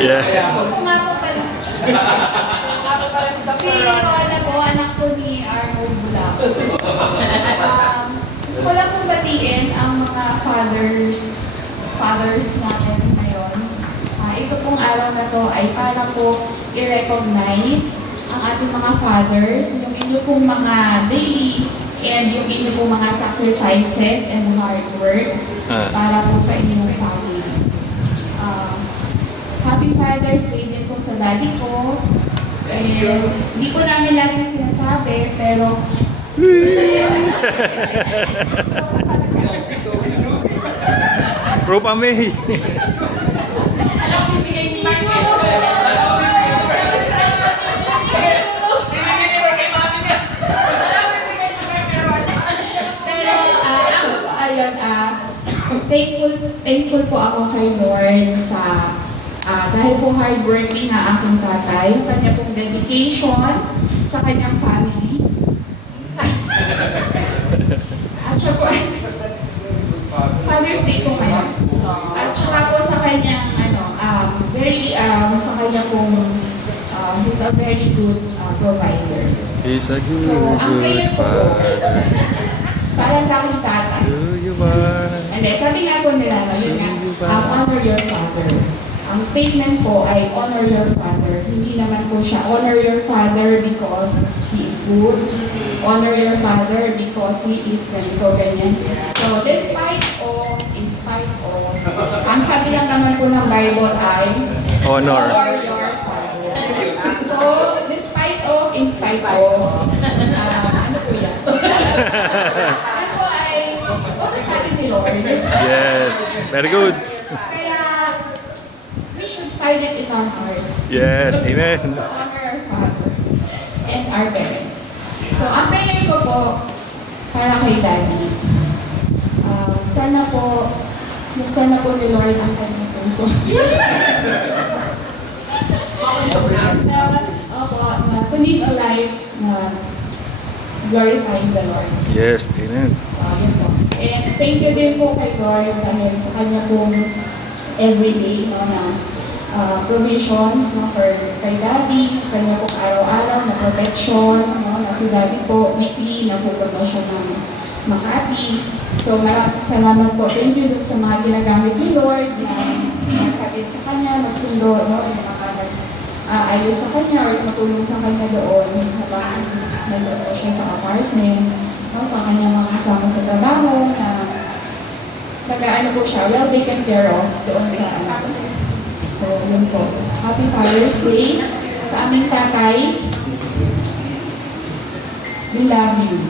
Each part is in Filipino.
Yeah. Ako nga po pala. Si Lola po, anak po ni Arnold Bulaco. Gusto ko lang pong batiin ang mga fathers natin ngayon. Ito pong araw na to ay para po i-recognize ang ating mga fathers, yung inyo pong mga daily and yung inyo pong mga sacrifices and hard work para po sa inyong family. Happy Father's Day din po sa daddy ko. Hindi po namin laging sinasabi, pero Rupa May. Alam ko bibigay ni Mark. pero ako po ayun, thankful po ako kay Lord sa dahil po hardworking ang aking tatay, yung kanya pong dedication sa kanyang family. At siya po ay Father's Day po ngayon. At saka po sa kanyang sa kanya pong he's a very good provider. He's a good, So, ang prayer ko po, para sa aking tatay. Do you want? And then, sabi nga po nila, yun nga, honor your father. Ang statement po ay honor your father. Hindi naman po siya honor your father because he is good. Honor your father because he is ganito, ganyan. So, in spite of, ang sabi lang naman po ng Bible ay Honor. honor your father. So, in spite of, ano po yan? Ano po ay, utos sa atin ni Lord. Yes. Very good. Kaya, we should find it in our hearts. Yes. Amen. To honor our father and our parents. So, ang prayer ko po, para kay Daddy, sana po ni Lord ang kanyang puso. To live a life na glorifying the Lord. Yes. Amen. So, yun po. And thank you din po kay Lord dahil sa kanya pong everyday na provisions for kay Daddy, kanya pong araw-araw na protection, na si Daddy po, weekly, napupunta siya ng Makati. So maraming salamat po. Thank you dun sa mga ginagamit ni Lord na magkatid sa kanya, magsundo, yung mga ayos sa kanya or matulong sa kanya doon habang nandoon siya sa apartment, sa kanya mga kasama sa trabaho na nag-aano po siya, well taken care of doon sa So, yun po. Happy Father's Day sa aming tatay. We love you.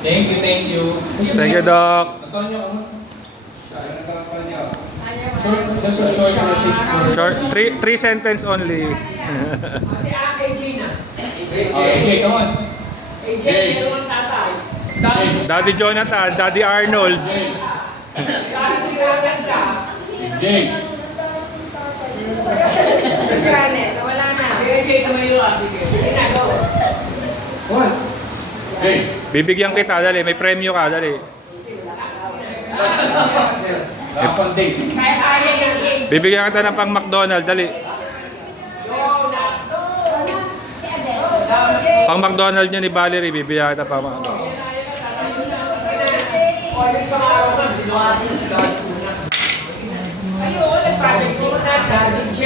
Thank you. Thank you, Doc. Antonio, just a short message for Short, three sentence only. Si AJ na. Okay, come on. AJ, dalawang tatay. Daddy Jonathan, Daddy Arnold. Saan kiragan ka? Jake. Janet, wala na. AJ, tumayo ka. Sige. Sige na, go. What? Jake. Bibigyan kita, dali. May premyo ka, dali. Kapag date. Kaya kaya yung AJ. Bibigyan kita ng pang McDonald, dali. Go na. Pang McDonald niya ni Valerie, bibigyan kita pang McDonald. Order sa araw na. Ayun, nag-project ko na. Daddy J.